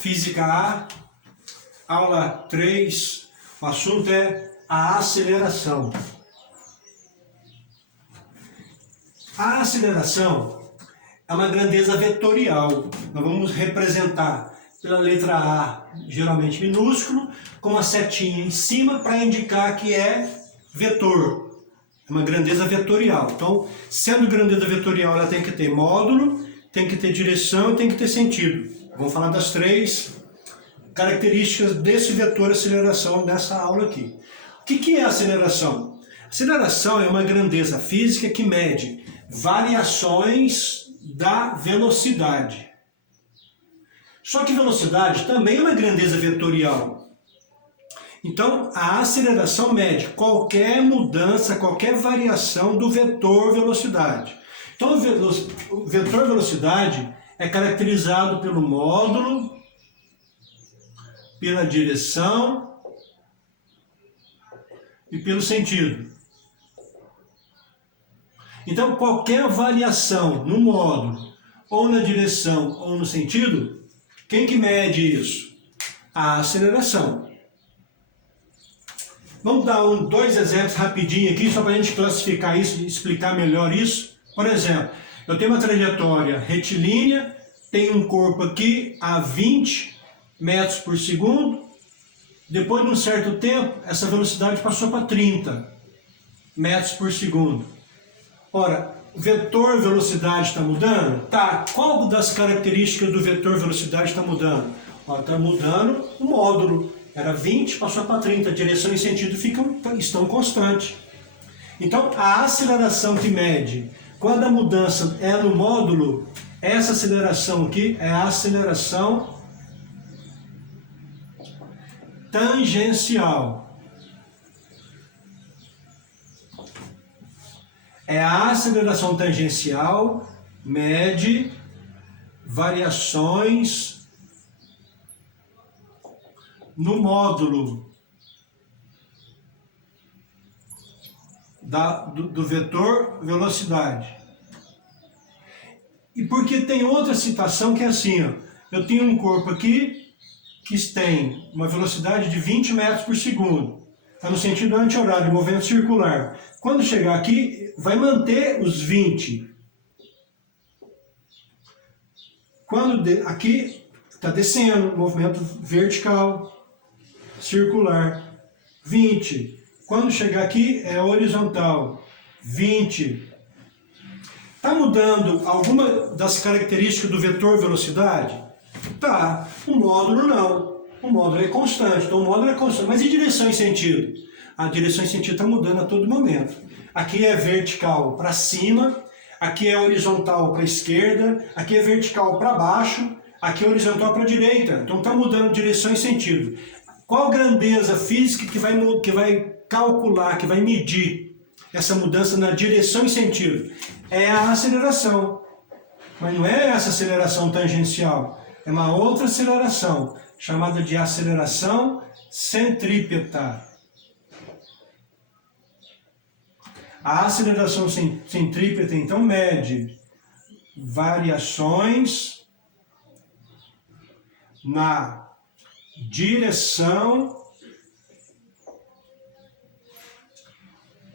Física A, aula 3, o assunto é a aceleração. A aceleração é uma grandeza vetorial. Nós vamos representar pela letra A, geralmente minúsculo, com uma setinha em cima para indicar que é vetor. É uma grandeza vetorial. Então, sendo grandeza vetorial, ela tem que ter módulo, tem que ter direção e tem que ter sentido. Vamos falar das três características desse vetor aceleração nessa aula aqui. O que é aceleração? Aceleração é uma grandeza física que mede variações da velocidade. Só que velocidade também é uma grandeza vetorial. Então, a aceleração mede qualquer mudança, qualquer variação do vetor velocidade. Então, o vetor velocidade é caracterizado pelo módulo, pela direção e pelo sentido. Então, qualquer variação no módulo, ou na direção, ou no sentido, quem que mede isso? A aceleração. Vamos dar dois exemplos rapidinho aqui, só para a gente classificar isso e explicar melhor isso. Por exemplo, eu tenho uma trajetória retilínea, tenho um corpo aqui a 20 metros por segundo, depois de um certo tempo, essa velocidade passou para 30 metros por segundo. Ora, o vetor velocidade está mudando? Tá. Qual das características do vetor velocidade está mudando? Está mudando o módulo. Era 20, passou para 30. Direção e sentido estão constantes. Então, a aceleração que mede, quando a mudança é no módulo, essa aceleração aqui é a aceleração tangencial. É a aceleração tangencial, mede variações no módulo do vetor velocidade. E porque tem outra situação que é assim, ó, eu tenho um corpo aqui que tem uma velocidade de 20 metros por segundo. Está no sentido anti-horário, de movimento circular. Quando chegar aqui, vai manter os 20. Aqui está descendo, movimento vertical, circular, 20. Quando chegar aqui, é horizontal, 20. Está mudando alguma das características do vetor velocidade? Tá. O módulo não. O módulo é constante, então o módulo é constante. Mas e direção e sentido? A direção e sentido está mudando a todo momento. Aqui é vertical para cima, aqui é horizontal para a esquerda, aqui é vertical para baixo, aqui é horizontal para a direita. Então está mudando direção e sentido. Qual grandeza física que vai calcular, que vai medir essa mudança na direção e sentido? É a aceleração. Mas não é essa aceleração tangencial, é uma outra aceleração, chamada de aceleração centrípeta. A aceleração centrípeta, então, mede variações na direção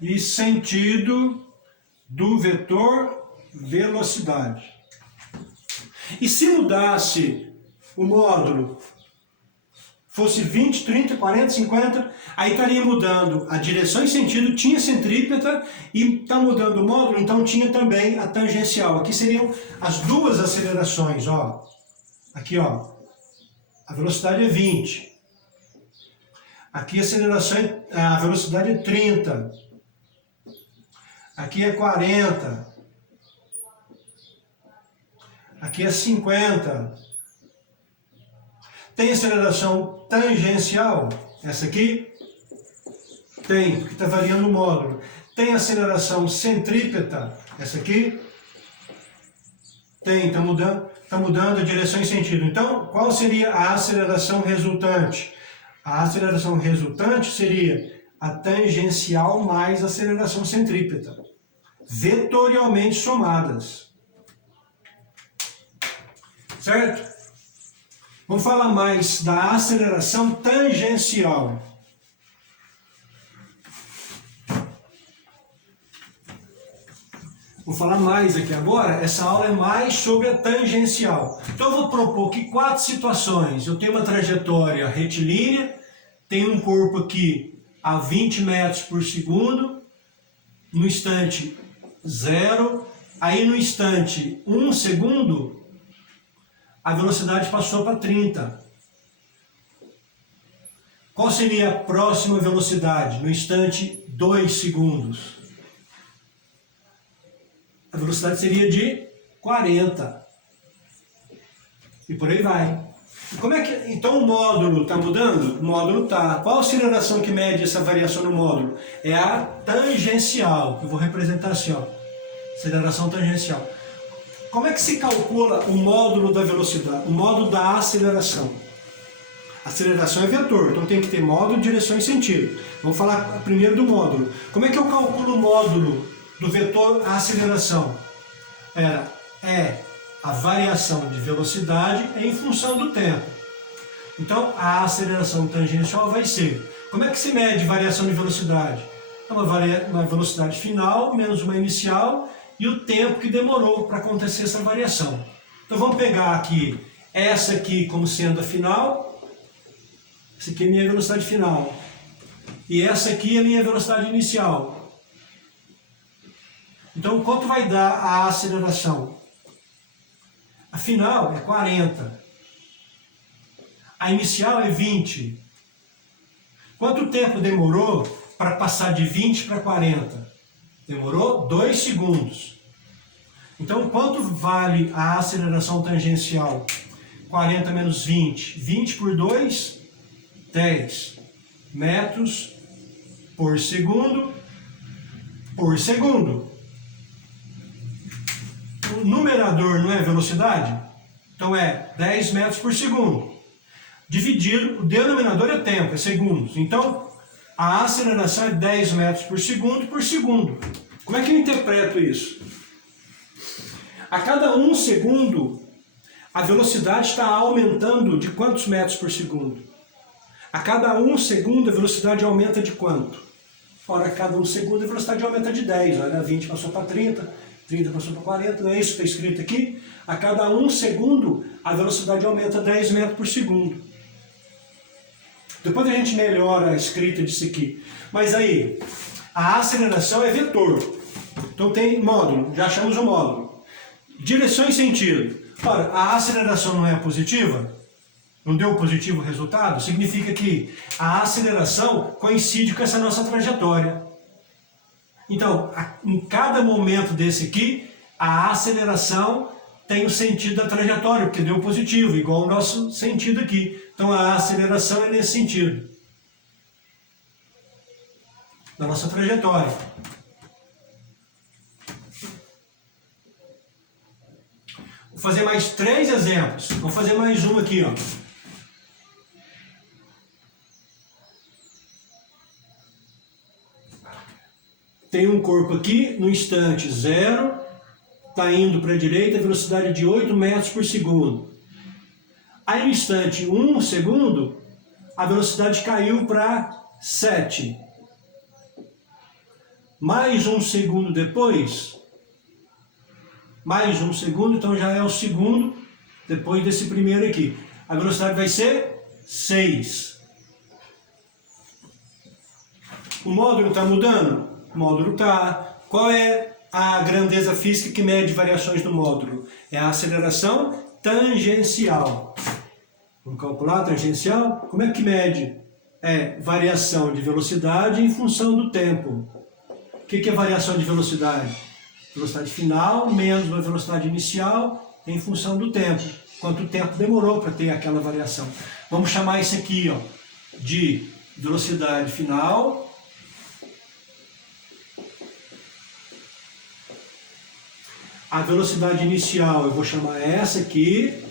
e sentido do vetor velocidade. E se mudasse o módulo, fosse 20, 30, 40, 50, aí estaria mudando a direção e sentido, tinha centrípeta, e está mudando o módulo, então tinha também a tangencial. Aqui seriam as duas acelerações, ó. Aqui, ó, a velocidade é 20. Aqui a velocidade é 30. Aqui é 40. Aqui é 50. Tem aceleração tangencial, essa aqui? Tem, porque está variando o módulo. Tem aceleração centrípeta, essa aqui? Tem, está mudando a direção e sentido. Então, qual seria a aceleração resultante? A aceleração resultante seria a tangencial mais a aceleração centrípeta, vetorialmente somadas. Certo? Vamos falar mais da aceleração tangencial. Vou falar mais aqui agora, essa aula é mais sobre a tangencial. Então eu vou propor aqui 4 situações. Eu tenho uma trajetória retilínea, tenho um corpo aqui a 20 metros por segundo, no instante 0, aí no instante 1 segundo, a velocidade passou para 30. Qual seria a próxima velocidade? No instante 2 segundos. A velocidade seria de 40. E por aí vai. Como é que, então o módulo está mudando? O módulo está. Qual a aceleração que mede essa variação no módulo? É a tangencial. Eu vou representar assim, ó. Aceleração tangencial. Como é que se calcula o módulo da velocidade? O módulo da aceleração. Aceleração é vetor, então tem que ter módulo, direção e sentido. Vamos falar primeiro do módulo. Como é que eu calculo o módulo do vetor aceleração? É a variação de velocidade em função do tempo. Então a aceleração tangencial vai ser. Como é que se mede variação de velocidade? É uma velocidade final menos uma inicial e o tempo que demorou para acontecer essa variação. Então vamos pegar aqui essa aqui como sendo a final. Essa aqui é a minha velocidade final. E essa aqui é a minha velocidade inicial. Então, quanto vai dar a aceleração? A final é 40. A inicial é 20. Quanto tempo demorou para passar de 20 para 40? Demorou 2 segundos. Então, quanto vale a aceleração tangencial? 40 menos 20. 20 por 2, 10 metros por segundo por segundo. O numerador não é velocidade? Então é 10 metros por segundo. Dividido, o denominador é tempo, é segundos. Então, a aceleração é 10 metros por segundo. Como é que eu interpreto isso? A cada 1 segundo, a velocidade está aumentando de quantos metros por segundo? A cada 1 segundo, a velocidade aumenta de quanto? Ora, a cada 1 segundo, a velocidade aumenta de 10. Olha, 20 passou para 30, 30 passou para 40, não é isso que está escrito aqui? A cada 1 segundo, a velocidade aumenta 10 metros por segundo. Depois a gente melhora a escrita disso aqui. Mas aí, a aceleração é vetor. Então tem módulo, já achamos o módulo. Direção e sentido. Ora, a aceleração não é positiva? Não deu positivo o resultado? Significa que a aceleração coincide com essa nossa trajetória. Então, em cada momento desse aqui, a aceleração tem o sentido da trajetória, porque deu positivo, igual o nosso sentido aqui. Então, a aceleração é nesse sentido, da nossa trajetória. Vou fazer mais 3 exemplos. Vou fazer mais um aqui, ó. Tem um corpo aqui, no instante 0, está indo para a direita, velocidade de 8 metros por segundo. Aí no instante 1 segundo, a velocidade caiu para 7. Mais 1 segundo depois, mais 1 segundo, então já é o segundo, depois desse primeiro aqui. A velocidade vai ser 6. O módulo está mudando? O módulo está. Qual é a grandeza física que mede variações do módulo? É a aceleração tangencial. Vamos calcular a tangencial? Como é que mede? É variação de velocidade em função do tempo. O que é variação de velocidade? Velocidade final menos a velocidade inicial em função do tempo. Quanto tempo demorou para ter aquela variação. Vamos chamar isso aqui, ó, de velocidade final a velocidade inicial, eu vou chamar essa aqui.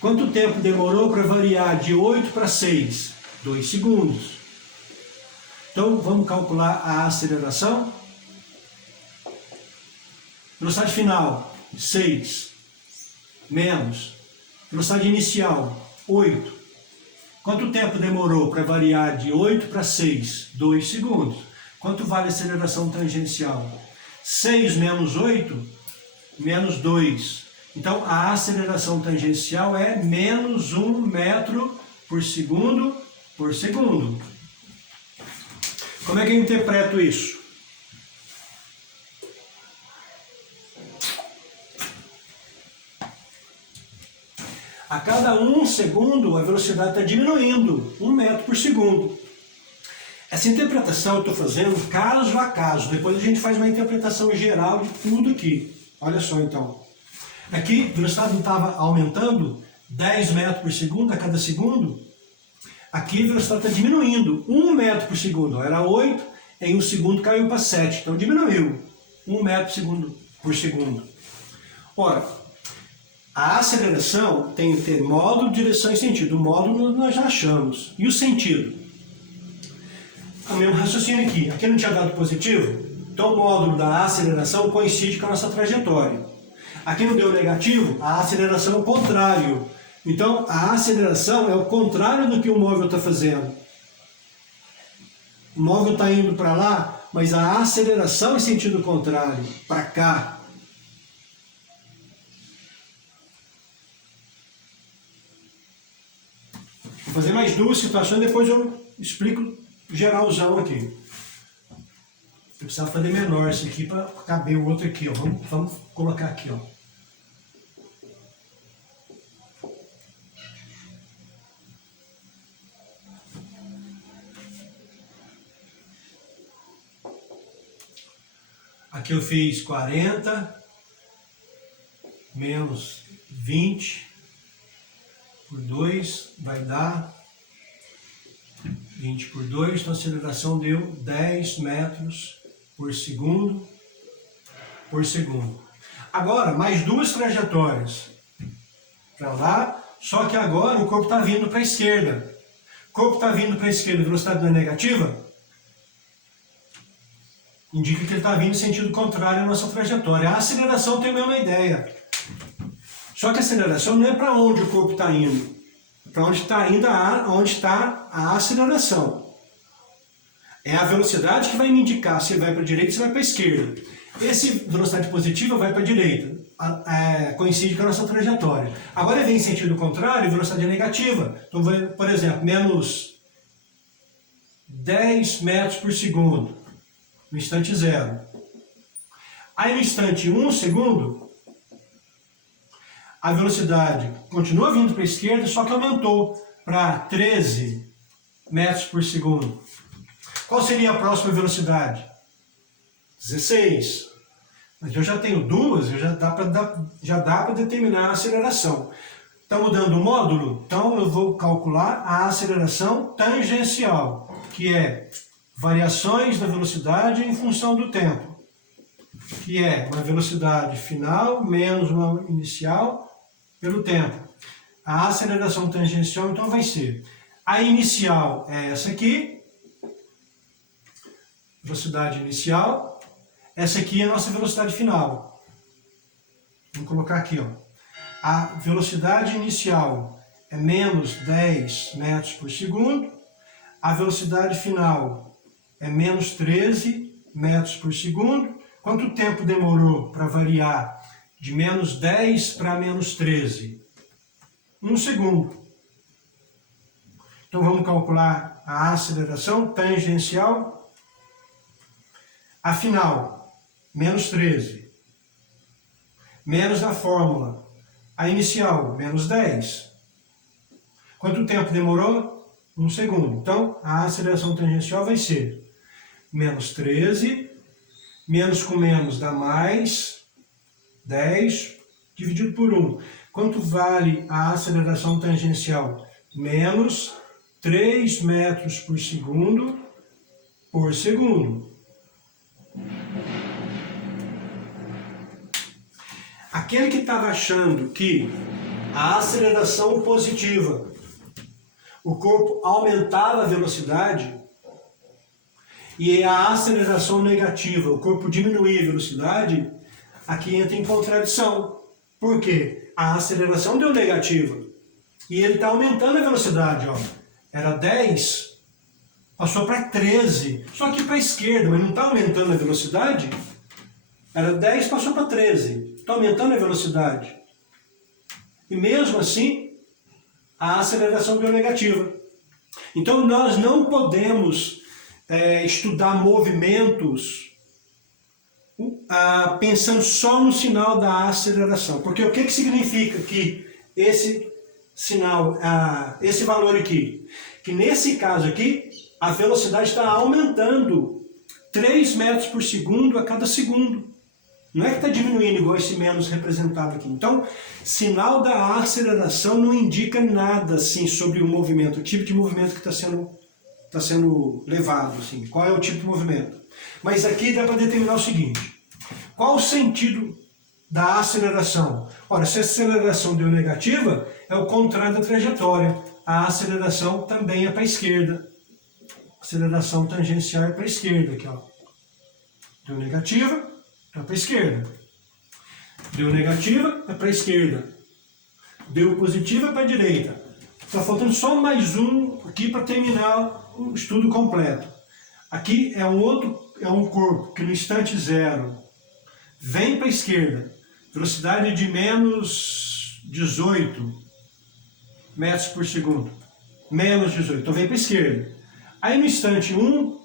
Quanto tempo demorou para variar de 8 para 6? 2 segundos. Então, vamos calcular a aceleração. Velocidade final, 6. menos velocidade inicial, 8. Quanto tempo demorou para variar de 8 para 6? 2 segundos. Quanto vale a aceleração tangencial? 6 menos 8, menos 2. Então, a aceleração tangencial é menos 1 metro por segundo por segundo. Como é que eu interpreto isso? A cada 1 segundo, a velocidade está diminuindo, 1 metro por segundo. Essa interpretação eu estou fazendo caso a caso. Depois a gente faz uma interpretação geral de tudo aqui. Olha só então. Aqui, a velocidade não estava aumentando 10 metros por segundo a cada segundo. Aqui a velocidade está diminuindo 1 metro por segundo. Era 8, em 1 segundo caiu para 7. Então diminuiu 1 metro por segundo. Ora, a aceleração tem que ter módulo, direção e sentido. O módulo nós já achamos. E o sentido? O mesmo raciocínio aqui. Aqui não tinha dado positivo? Então o módulo da aceleração coincide com a nossa trajetória. Aqui não deu negativo? A aceleração é o contrário. Então a aceleração é o contrário do que o móvel está fazendo. O móvel está indo para lá, mas a aceleração é sentido contrário, para cá. Vou fazer mais duas situações, depois eu explico geralzão aqui. Eu precisava fazer menor esse aqui para caber o outro aqui, ó. Vamos colocar aqui, ó. Aqui eu fiz 40 menos 20 por 2 vai dar 20 por 2, então a aceleração deu 10 metros por segundo. Agora, mais duas trajetórias para lá, só que agora o corpo está vindo para a esquerda. O corpo está vindo para a esquerda, a velocidade não é negativa? Indica que ele está vindo em sentido contrário à nossa trajetória. A aceleração tem a mesma ideia. Só que a aceleração não é para onde o corpo está indo. Para onde está indo, onde está a aceleração. É a velocidade que vai me indicar se vai para a direita ou se vai para a esquerda. Essa velocidade positiva vai para a direita. Coincide com a nossa trajetória. Agora vem em sentido contrário, velocidade negativa. Então, por exemplo, menos 10 metros por segundo. No instante 0. Aí no instante 1 segundo, a velocidade continua vindo para a esquerda, só que aumentou para 13 metros por segundo. Qual seria a próxima velocidade? 16. Mas eu já tenho duas, já dá para determinar a aceleração. Está mudando o módulo? Então eu vou calcular a aceleração tangencial, que é variações da velocidade em função do tempo, que é uma velocidade final menos uma inicial pelo tempo. A aceleração tangencial, então, vai ser a inicial é essa aqui, velocidade inicial, essa aqui é a nossa velocidade final. Vamos colocar aqui, ó. A velocidade inicial é menos 10 metros por segundo, a velocidade final é menos 13 metros por segundo. Quanto tempo demorou para variar de menos 10 para menos 13? 1 segundo. Então vamos calcular a aceleração tangencial. A final, menos 13. Menos a fórmula. A inicial, menos 10. Quanto tempo demorou? 1 segundo. Então a aceleração tangencial vai ser menos 13, menos com menos dá mais 10, dividido por 1. Quanto vale a aceleração tangencial? Menos 3 metros por segundo. Aquele que estava achando que a aceleração positiva, o corpo aumentava a velocidade, e a aceleração negativa, o corpo diminuía a velocidade, aqui entra em contradição. Por quê? A aceleração deu negativa. E ele está aumentando a velocidade, ó. Era 10, passou para 13. Só que para a esquerda, mas não está aumentando a velocidade? Era 10, passou para 13. Está aumentando a velocidade. E mesmo assim, a aceleração deu negativa. Então nós não podemos estudar movimentos pensando só no sinal da aceleração. Porque o que significa que esse sinal, esse valor aqui? Que nesse caso aqui, a velocidade está aumentando 3 metros por segundo a cada segundo. Não é que está diminuindo igual esse menos representado aqui. Então, sinal da aceleração não indica nada assim, sobre o movimento, o tipo de movimento que está sendo levado. Assim. Qual é o tipo de movimento? Mas aqui dá para determinar o seguinte. Qual o sentido da aceleração? Ora, se a aceleração deu negativa, é o contrário da trajetória. A aceleração também é para a esquerda. A aceleração tangencial é para a esquerda. Aqui, ó. Deu negativa. É para a esquerda. Deu negativa, é para a esquerda. Deu positiva, é para a direita. Está faltando só mais um aqui para terminar o estudo completo. Aqui é um corpo que no instante zero vem para a esquerda. Velocidade de menos 18 metros por segundo. Menos 18, então vem para a esquerda. Aí no instante 1,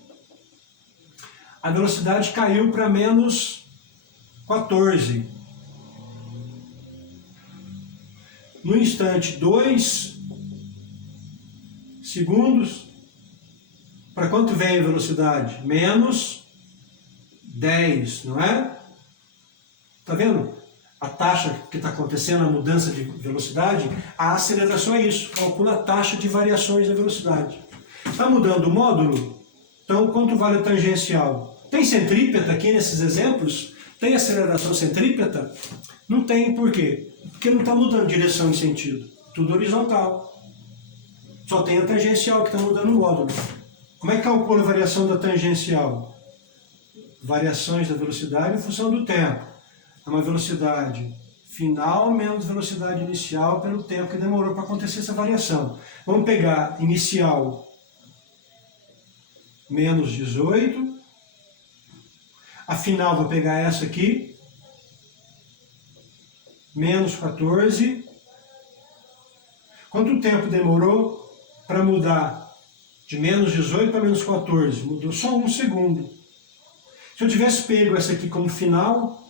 a velocidade caiu para menos 14. No instante 2 segundos, para quanto vem a velocidade? Menos 10, não é? Está vendo? A taxa que está acontecendo, a mudança de velocidade, a aceleração é isso, calcula a taxa de variações da velocidade. Está mudando o módulo? Então, quanto vale a tangencial? Tem centrípeta aqui nesses exemplos? Tem aceleração centrípeta? Não tem, por quê? Porque não está mudando direção e sentido. Tudo horizontal. Só tem a tangencial que está mudando o módulo. Como é que calcula a variação da tangencial? Variações da velocidade em função do tempo. É uma velocidade final menos velocidade inicial pelo tempo que demorou para acontecer essa variação. Vamos pegar inicial menos 18. A final, vou pegar essa aqui, menos 14. Quanto tempo demorou para mudar de menos 18 para menos 14? Mudou só 1 segundo. Se eu tivesse pego essa aqui como final,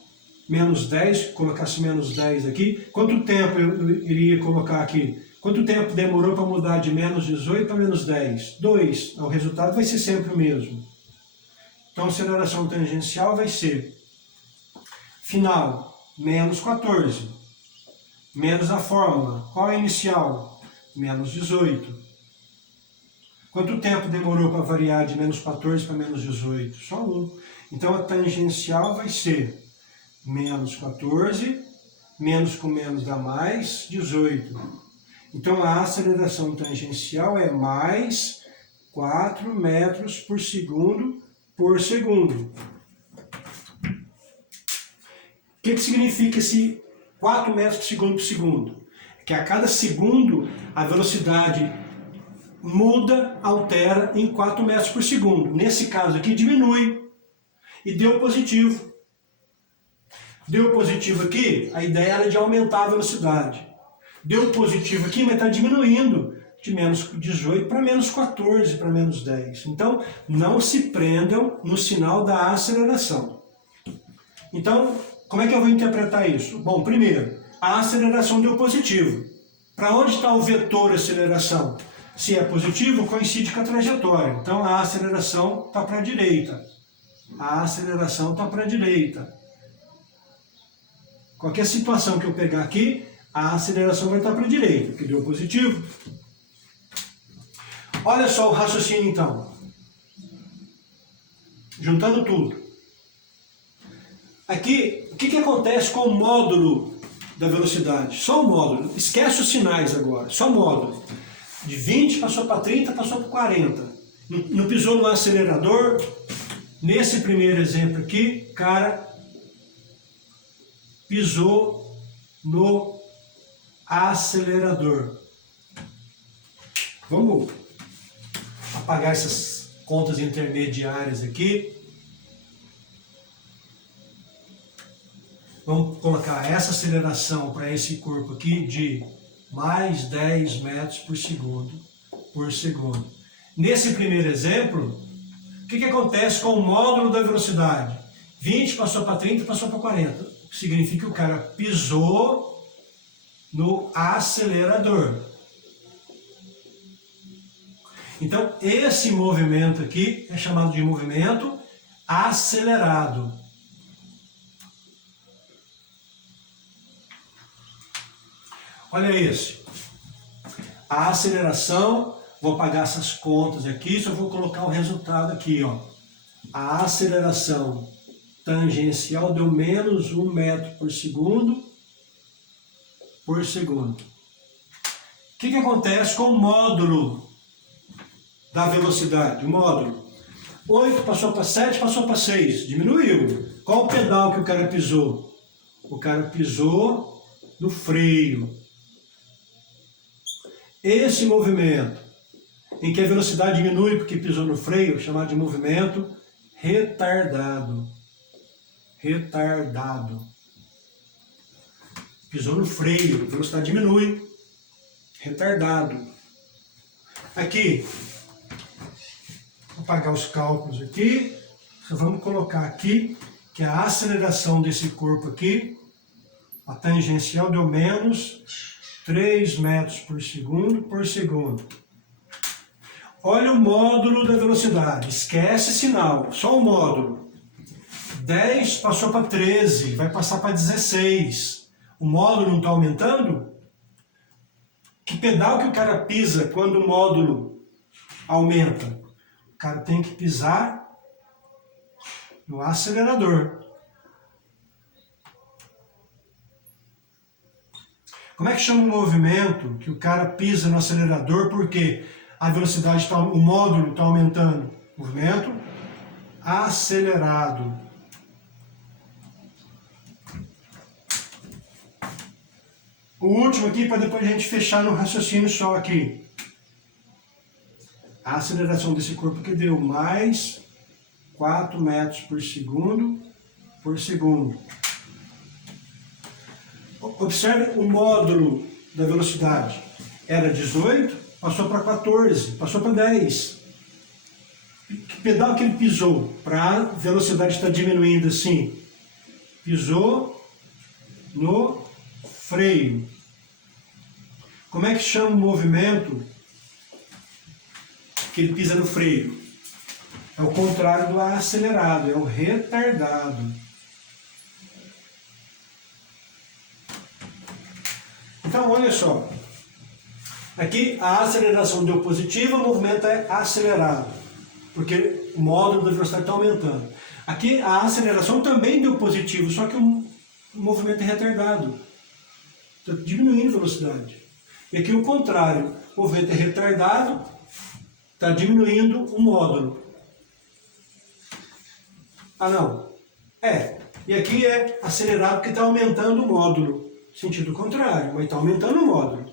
menos 10, colocasse menos 10 aqui, quanto tempo eu iria colocar aqui? Quanto tempo demorou para mudar de menos 18 para menos 10? 2. O resultado vai ser sempre o mesmo. Então, a aceleração tangencial vai ser final, menos 14, menos a fórmula. Qual é a inicial? Menos 18. Quanto tempo demorou para variar de menos 14 para menos 18? Só 1. Então, a tangencial vai ser menos 14, menos com menos dá mais, 18. Então, a aceleração tangencial é mais 4 metros por segundo. O que significa esse 4 metros por segundo? É que a cada segundo a velocidade muda, altera em 4 metros por segundo. Nesse caso aqui diminui e deu positivo. Deu positivo aqui, a ideia era de aumentar a velocidade. Deu positivo aqui, mas está diminuindo. De menos 18 para menos 14, para menos 10. Então, não se prendam no sinal da aceleração. Então, como é que eu vou interpretar isso? Bom, primeiro, a aceleração deu positivo. Para onde está o vetor aceleração? Se é positivo, coincide com a trajetória. Então, a aceleração está para a direita. A aceleração está para a direita. Qualquer situação que eu pegar aqui, a aceleração vai estar para a direita, que deu positivo. Olha só o raciocínio então, juntando tudo. Aqui, o que acontece com o módulo da velocidade? Só o módulo, esquece os sinais agora, só o módulo. De 20 passou para 30, passou para 40. Não pisou no acelerador. Nesse primeiro exemplo aqui, cara pisou no acelerador. Vamos apagar essas contas intermediárias aqui. Vamos colocar essa aceleração para esse corpo aqui de mais 10 metros por segundo. Nesse primeiro exemplo, o que acontece com o módulo da velocidade? 20 passou para 30, passou para 40. Significa que o cara pisou no acelerador. Então, esse movimento aqui é chamado de movimento acelerado. Olha esse. A aceleração, vou apagar essas contas aqui, só vou colocar o resultado aqui, ó. A aceleração tangencial deu menos 1 metro por segundo. O que acontece com o módulo da velocidade? O módulo 8 passou para 7, passou para 6, diminuiu. Qual o pedal que o cara pisou? O cara pisou no freio. Esse movimento, em que a velocidade diminui porque pisou no freio, é chamado de movimento retardado. Pisou no freio, a velocidade diminui. Retardado. Aqui, vou apagar os cálculos aqui. Só vamos colocar aqui que a aceleração desse corpo aqui, a tangencial deu menos 3 metros por segundo. Olha o módulo da velocidade, esquece sinal, só o módulo. 10 passou para 13, vai passar para 16. O módulo não está aumentando? Que pedal que o cara pisa quando o módulo aumenta? O cara tem que pisar no acelerador. Como é que chama o movimento que o cara pisa no acelerador porque a velocidade está, o módulo está aumentando? Movimento acelerado. O último aqui, para depois a gente fechar no raciocínio só aqui. A aceleração desse corpo que deu mais 4 metros por segundo. Observe o módulo da velocidade. Era 18, passou para 14, passou para 10. Que pedal que ele pisou para a velocidade estar diminuindo assim? Pisou no freio. Como é que chama o movimento que ele pisa no freio? É o contrário do acelerado, é o retardado. Então, olha só. Aqui a aceleração deu positiva, o movimento é acelerado, porque o módulo da velocidade está aumentando. Aqui a aceleração também deu positivo, só que o movimento é retardado. Está diminuindo a velocidade. E aqui o contrário, o movimento é retardado, está diminuindo o módulo. Ah não, e aqui é acelerado porque está aumentando o módulo. Sentido contrário, mas está aumentando o módulo.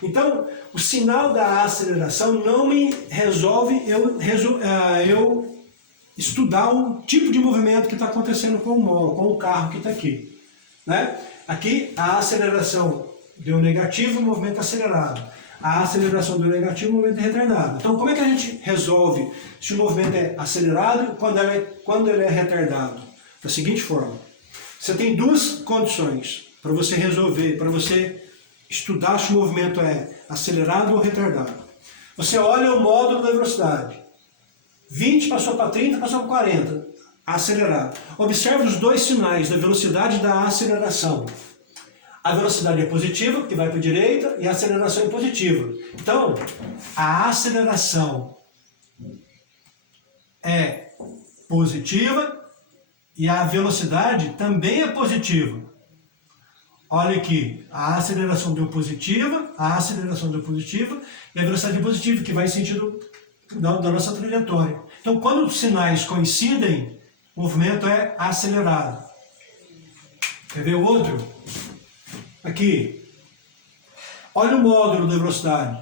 Então, o sinal da aceleração não me resolve eu estudar o tipo de movimento que está acontecendo com o carro que está aqui. Né? Aqui, a aceleração deu negativo, o movimento acelerado. A aceleração deu negativo, o movimento é retardado. Então, como é que a gente resolve se o movimento é acelerado quando ele é retardado? Da seguinte forma. Você tem duas condições para você resolver, para você estudar se o movimento é acelerado ou retardado. Você olha o módulo da velocidade. 20 passou para 30, passou para 40. Acelerado. Observe os dois sinais da velocidade e da aceleração. A velocidade é positiva, que vai para a direita, e a aceleração é positiva. Então, a aceleração é positiva e a velocidade também é positiva. Olha aqui, a aceleração deu positiva e a velocidade é positiva, que vai em sentido da nossa trajetória. Então, quando os sinais coincidem, o movimento é acelerado. Quer ver o outro? Aqui, olha o módulo da velocidade.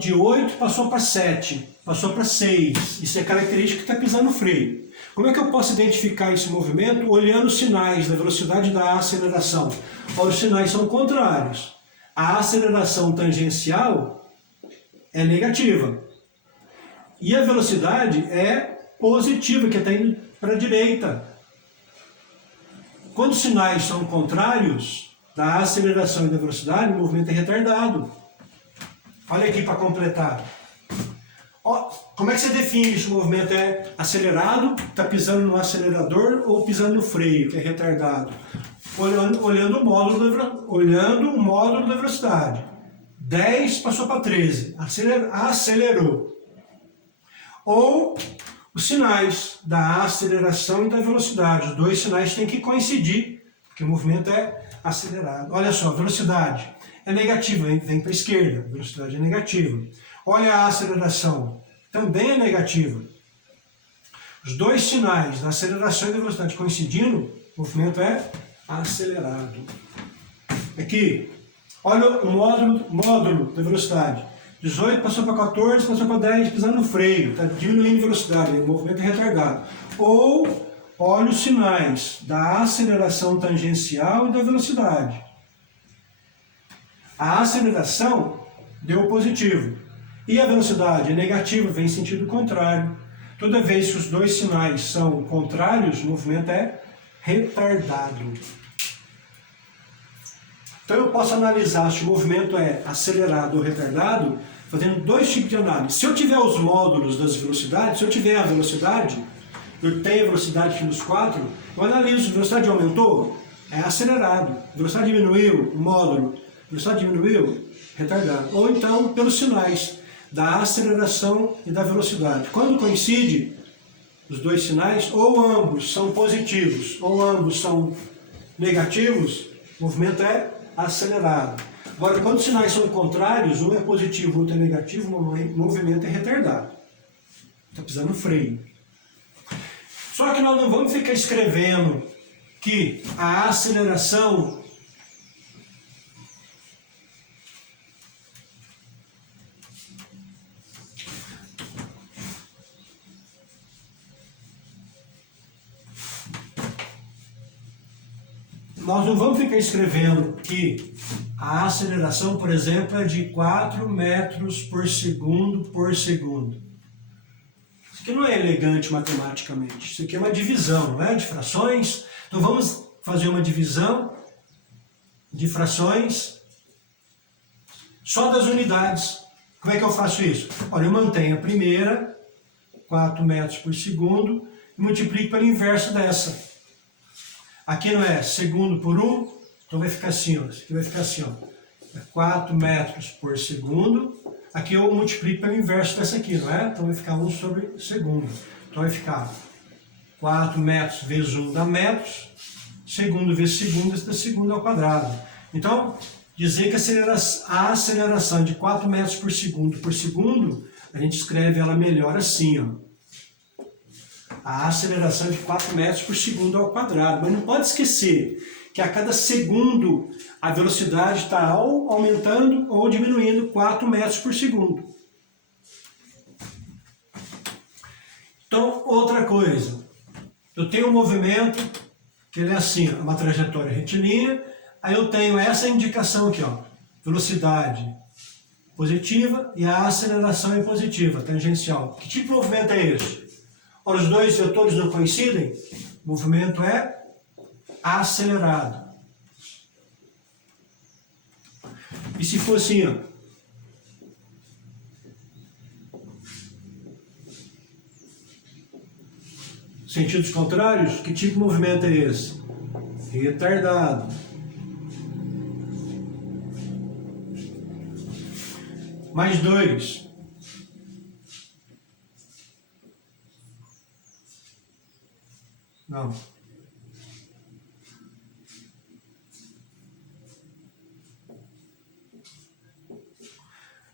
De 8 passou para 7, passou para 6. Isso é característica que está pisando no freio. Como é que eu posso identificar esse movimento? Olhando os sinais da velocidade e da aceleração. Olha, os sinais são contrários. A aceleração tangencial é negativa. E a velocidade é positiva, que está indo para a direita. Quando os sinais são contrários da aceleração e da velocidade, o movimento é retardado. Olha aqui para completar. Ó, como é que você define se o movimento é acelerado, está pisando no acelerador ou pisando no freio, que é retardado? Olhando o módulo da velocidade. 10 passou para 13, acelerou. Ou os sinais da aceleração e da velocidade. Os dois sinais têm que coincidir, porque o movimento é acelerado. Olha só, velocidade é negativa, vem para a esquerda, velocidade é negativa. Olha a aceleração, também é negativa. Os dois sinais da aceleração e da velocidade coincidindo, o movimento é acelerado. Aqui, olha o módulo da velocidade. 18 passou para 14, passou para 10, pisando no freio, está diminuindo a velocidade, o movimento é retardado. Ou olha os sinais da aceleração tangencial e da velocidade. A aceleração deu positivo e a velocidade é negativa, vem em sentido contrário. Toda vez que os dois sinais são contrários, o movimento é retardado. Então eu posso analisar se o movimento é acelerado ou retardado fazendo dois tipos de análise. Se eu tiver os módulos das velocidades, se eu tiver a velocidade, eu tenho a velocidade aqui nos 4, eu analiso, a velocidade aumentou, é acelerado. A velocidade diminuiu, módulo. A velocidade diminuiu, retardado. Ou então pelos sinais da aceleração e da velocidade. Quando coincide os dois sinais, ou ambos são positivos, ou ambos são negativos, o movimento é acelerado. Agora, quando os sinais são contrários, um é positivo, outro é negativo, o movimento é retardado. Está pisando no freio. Só que nós não vamos ficar escrevendo que a aceleração nós não vamos ficar escrevendo que a aceleração, por exemplo, é de 4 metros por segundo por segundo. Isso aqui não é elegante matematicamente. Isso aqui é uma divisão, não é? De frações. Então vamos fazer uma divisão de frações só das unidades. Como é que eu faço isso? Olha, eu mantenho a primeira, 4 metros por segundo, e multiplico pelo inverso dessa. Aqui não é segundo por 1, então vai ficar assim, ó. Aqui vai ficar assim, ó. É 4 metros por segundo. Aqui eu multiplico pelo inverso dessa aqui, não é? Então vai ficar 1 sobre segundo. Então vai ficar 4 metros vezes 1 dá metros, segundo vezes segundo dá segundo ao quadrado. Então, dizer que a aceleração de 4 metros por segundo, a gente escreve ela melhor assim, ó. A aceleração de 4 metros por segundo ao quadrado. Mas não pode esquecer que a cada segundo a velocidade está aumentando ou diminuindo 4 metros por segundo. Então, outra coisa. Eu tenho um movimento que ele é assim, ó, uma trajetória retilínea. Aí eu tenho essa indicação aqui, ó, velocidade positiva e a aceleração é positiva, tangencial. Que tipo de movimento é esse? Ora, os dois vetores não coincidem, o movimento é acelerado. E se for assim, ó, sentidos contrários, que tipo de movimento é esse? Retardado. Mais 2. Não.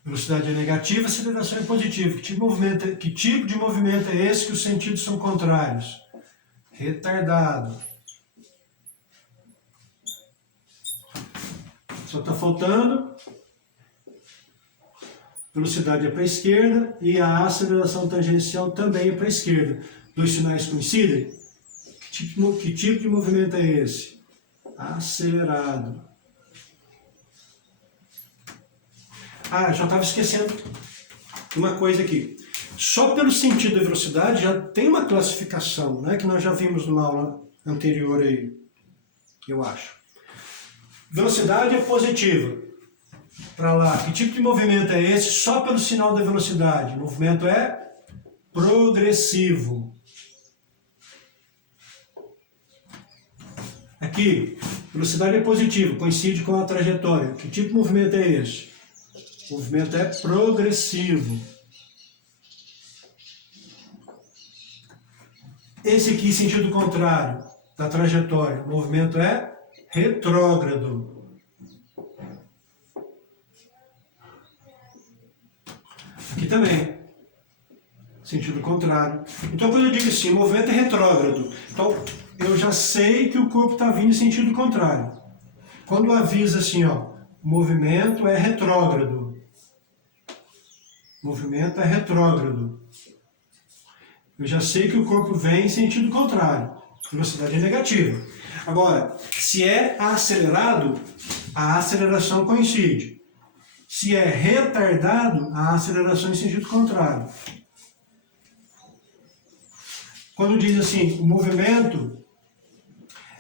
Velocidade é negativa, aceleração é positiva. Que tipo de movimento é esse que os sentidos são contrários? Retardado. Só está faltando velocidade é para a esquerda e a aceleração tangencial também é para a esquerda. Dois sinais coincidem? Que tipo de movimento é esse? Acelerado. Ah, já estava esquecendo uma coisa aqui. Só pelo sentido da velocidade já tem uma classificação, né, que nós já vimos numa aula anterior aí, eu acho. Velocidade é positiva. Para lá, que tipo de movimento é esse? Só pelo sinal da velocidade. O movimento é progressivo. Aqui, velocidade é positiva, coincide com a trajetória. Que tipo de movimento é esse? O movimento é progressivo. Esse aqui, sentido contrário da trajetória, o movimento é retrógrado. Aqui também, sentido contrário. Então, quando eu digo assim, o movimento é retrógrado, então eu já sei que o corpo está vindo em sentido contrário. Quando avisa assim, ó, o movimento é retrógrado. Movimento é retrógrado. Eu já sei que o corpo vem em sentido contrário. Velocidade é negativa. Agora, se é acelerado, a aceleração coincide. Se é retardado, a aceleração em sentido contrário. Quando diz assim, o movimento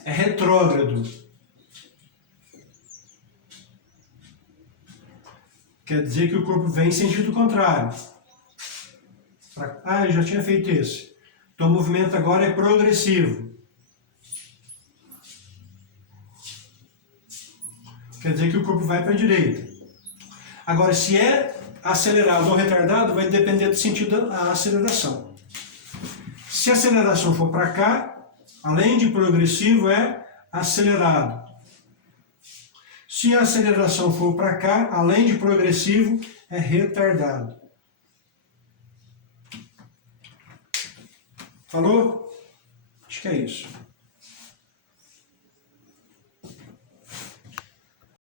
é retrógrado, quer dizer que o corpo vem em sentido contrário. Ah, eu já tinha feito esse. Então o movimento agora é progressivo. Quer dizer que o corpo vai para a direita. Agora, se é acelerado ou retardado, vai depender do sentido da aceleração. Se a aceleração for para cá, além de progressivo, é acelerado. Se a aceleração for para cá, além de progressivo, é retardado. Falou? Acho que é isso.